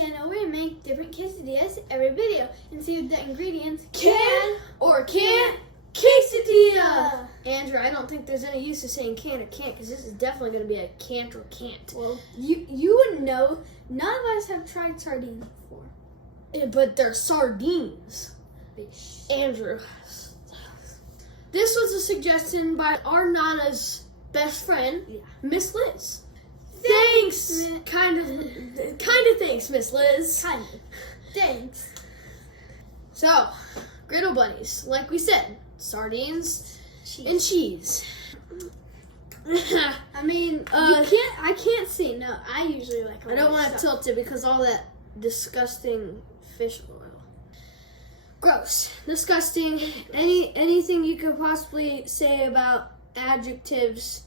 channel where we make different quesadillas every video and see if the ingredients Can or can't quesadilla. Andrew, I don't think there's any use of saying can or can't because this is definitely going to be a can't or can't. Well, you would know. None of us have tried sardines before. But they're sardines. Andrew, this was a suggestion by our Nana's best friend, Miss Liz. Thanks, kind of thanks, Miss Liz. Kind of. Thanks. So, griddle bunnies, like we said, sardines and cheese. I mean, I can't see. No, I usually like. I don't want to tilt it because all that disgusting fish oil. Gross, disgusting. Anything you could possibly say about adjectives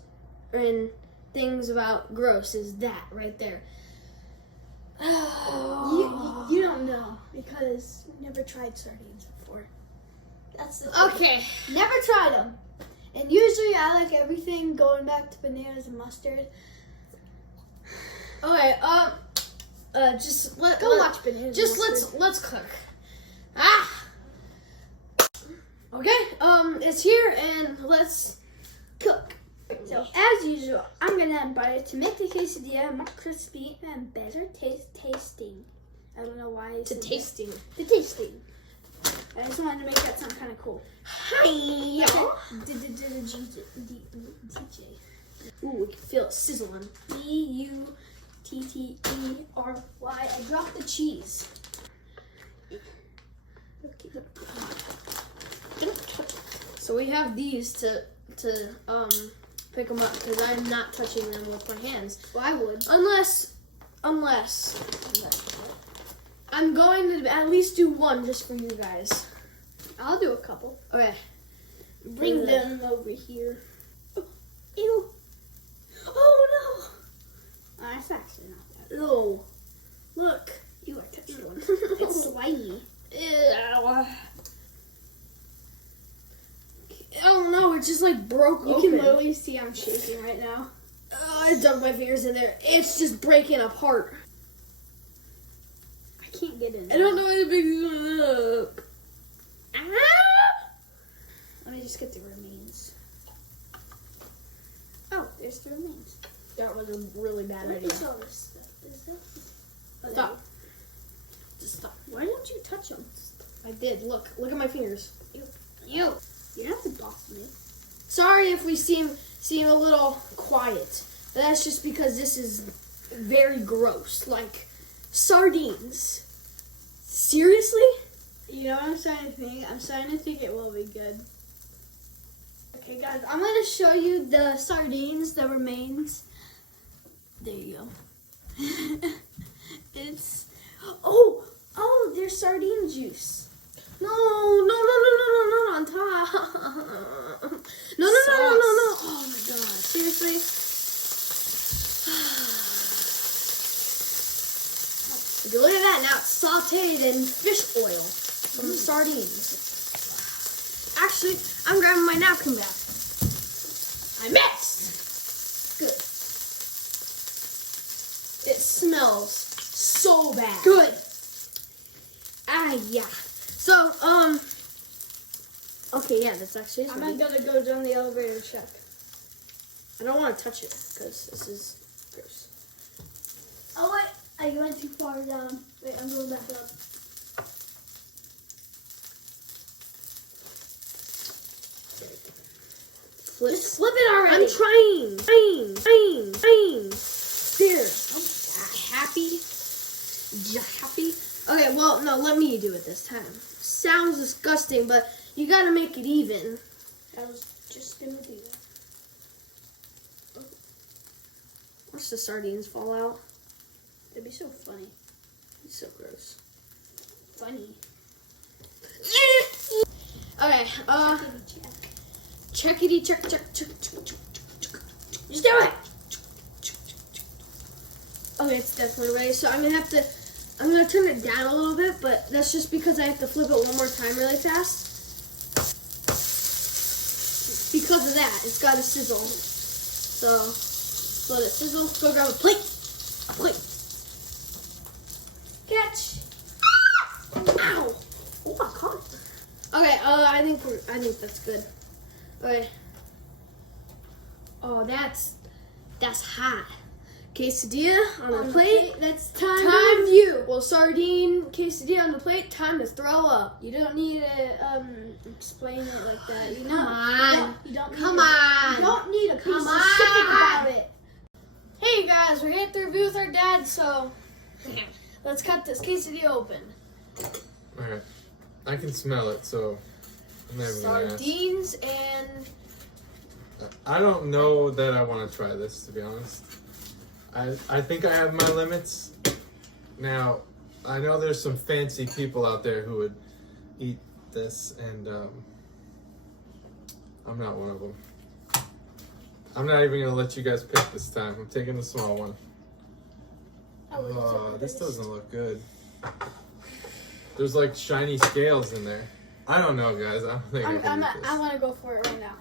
and things about gross is that right there. You don't know because we've never tried sardines before. That's the thing. Okay. Never tried them. And usually I like everything going back to bananas and mustard. Okay, just watch bananas. Just let's cook. Okay, it's here and let's cook. So as usual, I'm gonna add butter to make the quesadilla more crispy and better tasting. I don't know why it's tasting. The tasting. I just wanted to make that sound kind of cool. Hi. DJ. Ooh, we can feel it sizzling. Buttery. I dropped the cheese. So we have these to pick them up because I'm not touching them with my hands. Well, I would. Unless I'm going to at least do one just for you guys. I'll do a couple. Okay. Bring them over here. Oh, ew. Oh no. That's actually not that. Ew. Look. You are touching one. It's slimy. Ew. Oh no, it just like broke You open. can literally see I'm shaking right now. I dug my fingers in there. It's just breaking apart. I can't get in. I don't know how to pick it up. Let me just get the remains. Oh, there's the remains. That was a really bad idea. What's all this stuff? Is it? Stop. Just stop. Why don't you touch them? I did. Look at my fingers. Ew. Ew. You don't have to boss me. Sorry if we seem a little quiet. That's just because this is very gross. Like sardines. Seriously? You know what I'm starting to think? I'm starting to think it will be good. Okay, guys, I'm going to show you the sardines, the remains. There you go. It's... Oh, there's sardine juice. No, on top. No. Oh my god, seriously? If you look at that, now it's sauteed in fish oil from the sardines. Actually, I'm grabbing my napkin back. I missed! Good. It smells so bad. Good. Yeah. So, okay, yeah, that's actually. I'm not going to go down the elevator check. I don't want to touch it because this is gross. Oh, wait. I went too far down. Wait, I'm going back up. Just flip it already. I'm trying. There. Happy? You happy? Okay, well, no, let me do it this time. Sounds disgusting, but you gotta make it even. I was just gonna do that. Watch the sardines fall out. It'd be so funny. It's so gross. Funny. Okay, Check. checkity check. Just do it! Okay, it's definitely ready, so I'm gonna turn it down a little bit, but that's just because I have to flip it one more time really fast. Because of that, it's gotta sizzle. So let it sizzle. Go grab a plate. I think that's good. Okay. Oh, that's hot. Quesadilla on the plate. That's Time you. Well, sardine quesadilla on the plate. Time to throw up. You don't need to explain it like that. You know, Come on. You don't need Come to, on. You don't need to be Come specific on. about it. Hey guys, we're here at the review with our dad, so let's cut this quesadilla open. Alright. I can smell it, so I'm not even gonna ask. Sardines and I don't know that I want to try this, to be honest. I think I have my limits. Now, I know there's some fancy people out there who would eat this, and I'm not one of them. I'm not even gonna let you guys pick this time. I'm taking the small one. Oh, this doesn't look good. There's like shiny scales in there. I don't know, guys. I don't think I can eat this. I want to go for it right now.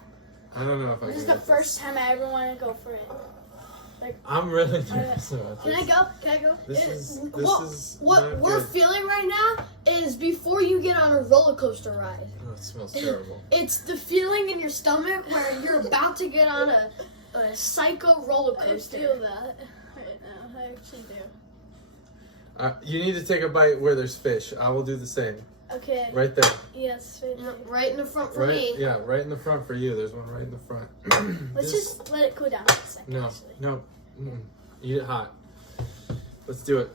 I don't know if I can. This is the first time I ever want to go for it. I'm really nervous about this. Can I go? Can I go? This is what not we're good. feeling right now is before you get on a roller coaster ride. Oh, it smells terrible. It's the feeling in your stomach where you're about to get on a psycho roller I coaster. feel that right now. I actually do. You need to take a bite where there's fish. I will do the same. Okay. Right there. Yes. Right in the front for Right? me. Yeah, right in the front for you. There's one right in the front. Let's just let it cool down for a second. No, Actually. no. Mm-mm. Eat it hot. Let's do it.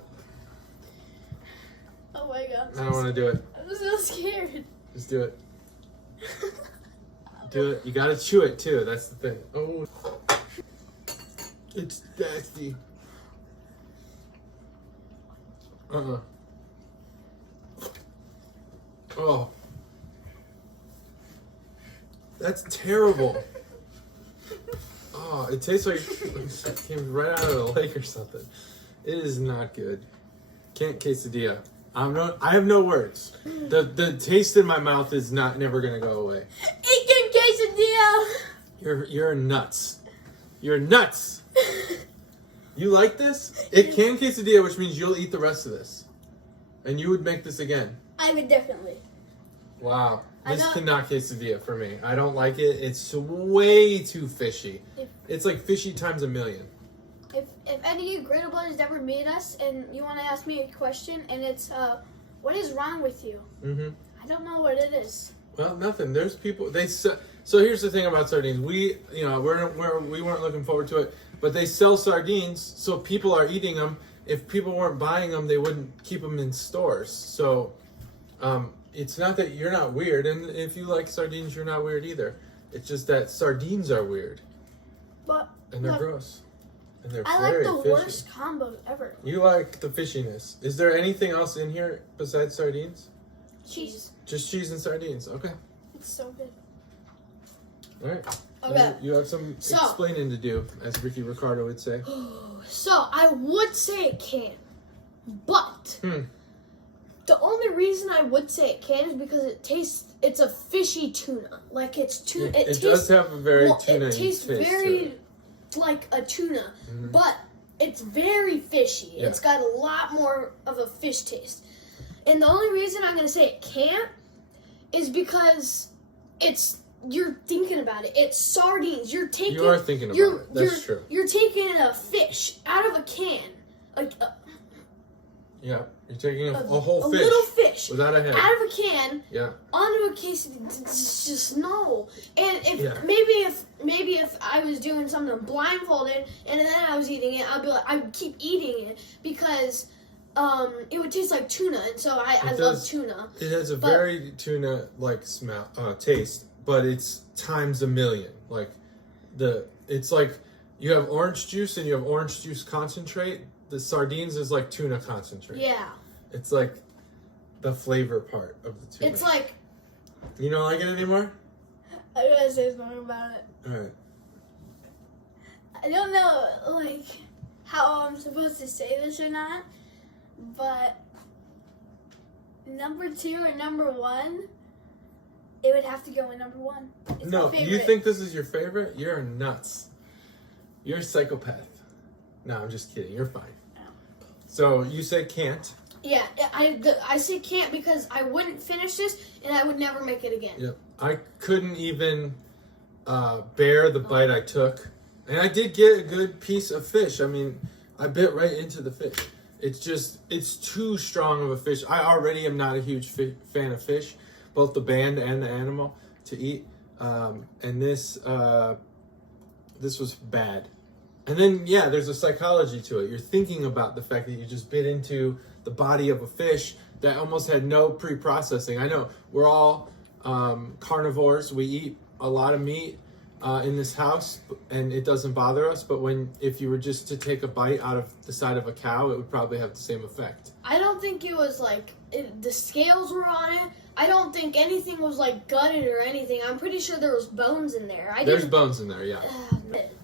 Oh my god. I don't want to do it. I'm so scared. Just do it. Do it. You gotta chew it too. That's the thing. Oh, it's nasty. Oh, that's terrible. Oh, it tastes like it came right out of the lake or something. It is not good. Can't quesadilla. I have no words. The taste in my mouth is never gonna go away. You're nuts. You're nuts. You like this? It can quesadilla, which means you'll eat the rest of this, and you would make this again. I would definitely. Wow. This know- cannot quesadilla for me. I don't like it. It's way too fishy. It's like fishy times a million. If any of you Greta brothers ever meet us and you want to ask me a question and it's what is wrong with you? Mm-hmm. I don't know what it is. Well, nothing. There's people. So here's the thing about sardines. We weren't looking forward to it, but they sell sardines, so people are eating them. If people weren't buying them, they wouldn't keep them in stores. So, it's not that you're not weird, and if you like sardines, you're not weird either. It's just that sardines are weird, But and they're look, gross, and they're I like very the fishy. worst combo ever. You like the fishiness. Is there anything else in here besides sardines? Cheese. Just cheese and sardines. Okay. It's so good. All right. Okay. You have some So- explaining to do, as Ricky Ricardo would say. So I would say it can, but Hmm. the only reason I would say it can is because it's a fishy tuna. Like it's tuna. It does have a very tuna It tastes taste very to it. like a tuna, Mhm. but it's very fishy. Yeah. It's got a lot more of a fish taste. And the only reason I'm gonna say it can't is because you're thinking about it. It's sardines. You're taking. You are thinking about it. That's true. You're taking a fish out of a can, like Yeah, you're taking a whole a fish little fish without a head. out of a can Yeah. onto a quesadilla. It's just no. And if Yeah. maybe if I was doing something blindfolded and then I was eating it, I would keep eating it because it would taste like tuna, and so I love does. tuna. It has a But- very tuna-like smell, taste, but it's times a million. Like it's like you have orange juice and you have orange juice concentrate. The sardines is like tuna concentrate. Yeah, It's like the flavor part of the tuna. it's like You don't like it anymore? I gotta say something about it. All right. I don't know, like, how I'm supposed to say this or not, but number 2 or number 1, it would have to go in number 1. It's my No, favorite. you think this is your favorite? You're nuts. You're a psychopath. No, I'm just kidding. You're fine. Oh. So you say can't. Yeah, I say can't because I wouldn't finish this and I would never make it again. Yep. I couldn't even bear the bite I took. And I did get a good piece of fish. I mean, I bit right into the fish. It's too strong of a fish. I already am not a huge fan of fish, both the band and the animal, to eat. And this was bad. And then, yeah, there's a psychology to it. You're thinking about the fact that you just bit into the body of a fish that almost had no pre-processing. I know we're all carnivores. We eat a lot of meat in this house, and it doesn't bother us. But if you were just to take a bite out of the side of a cow, it would probably have the same effect. I don't think it was like the scales were on it. I don't think anything was like gutted or anything. I'm pretty sure there was bones in there. There's bones in there, yeah.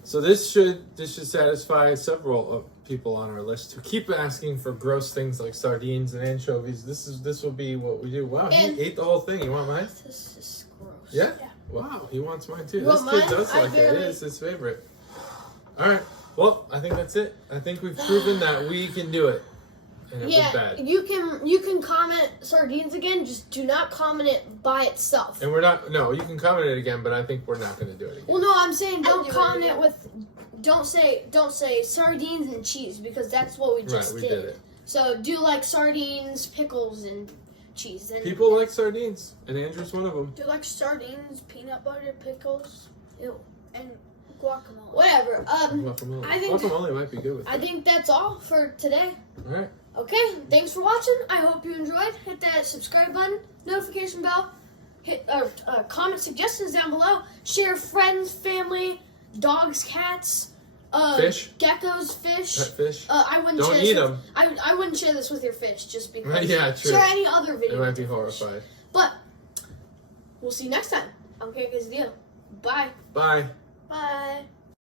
So this should satisfy several of people on our list who keep asking for gross things like sardines and anchovies. This will be what we do. Wow, he ate the whole thing. You want mine? This is gross. Yeah? Wow, he wants mine too. You This want kid mine? does like it. It is his favorite. All right. Well, I think that's it. I think we've proven that we can do it. And it was bad. You can comment sardines again. Just do not comment it by itself. And we're not. No, you can comment it again, but I think we're not going to do it again. Well, no, I'm saying don't comment it with. Don't say sardines and cheese because that's what we just did it. So do like sardines, pickles, and cheese. And people like sardines, and Andrew's one of them. Do you like sardines, peanut butter, pickles, and guacamole? Whatever. Guacamole. Guacamole might be good with it. I think that's all for today. All right. Okay, thanks for watching. I hope you enjoyed. Hit that subscribe button, notification bell, hit comment suggestions down below. Share friends, family, dogs, cats, fish, geckos, fish, pet fish. I wouldn't Don't share eat this them. I wouldn't share this with your fish just because. Yeah, true. Share any other video. They might be with your fish. horrified. But we'll see you next time. I'm Quesadilla. Bye. Bye. Bye.